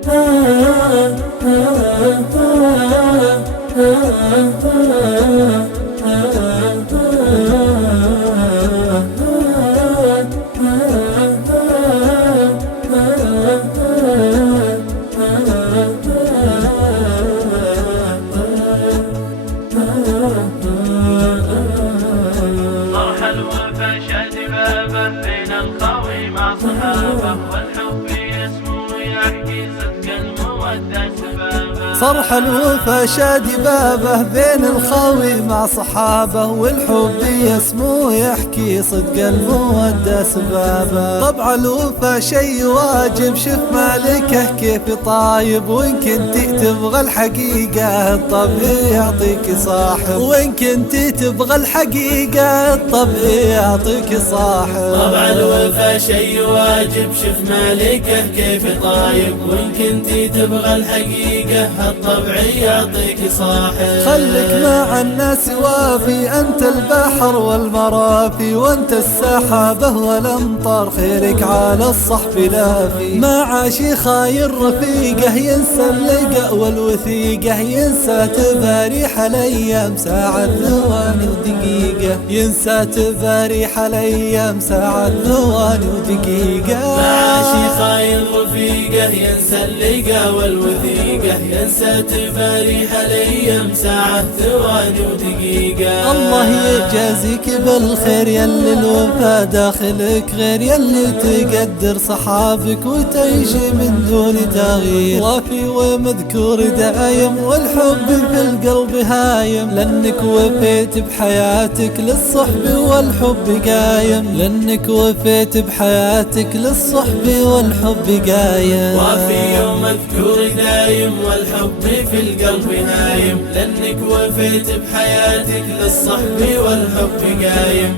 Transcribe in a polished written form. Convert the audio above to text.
صرح الوفا شاد بابه بين الخاوي مع صحابه، والحب يسمو يحكي صدق المودة سبابه. صرح الوفا شاد بابه بين الخاوي مع صحابه، والحب يسمو يحكي صدق المودة سبابه. طبع الوفا شي واجب، شف مالكه كيف طايب، وإن كنت تبغى الحقيقة الطبع يعطيك صاحب، وإن كنت تبغى الحقيقة الطبع يعطيك صاحب. طبع الوفا شي واجب، شف مالكه كيف طايب، وإن كنت تبغى الحقيقة الطبع يعطيك صاحب. خلك مع الناس وافي، أنت البحر والمرافي، وأنت السحابة والأمطار، خيرك على الصحب لافي. مع شي خاير رفيقه ينسى اللقاء والوثيقة، ينسى تباريح الأيام ساعة ثواني ودقيقة، ينسى تباريح الأيام ساعة ثواني ودقيقة. مع شي خاير رفيقه ينسى اللقاء والوثيقة، ينسى تفاريح الأيام ساعة ثواني ودقيقة. الله يجازيك بالخير يلي الوفا داخلك غير، يلي تقدر صحابك وتعيش من دون تغيير، وافي ومذكور دايم والحب في القلب هايم، لأنك وفيت بحياتك للصحب والحب قايم، لأنك وفيت بحياتك للصحب والحب قايم. وافي ومذكور دايم والحب في القلب هايم، لأنك وفيت بحياتك للصحب والحب قايم.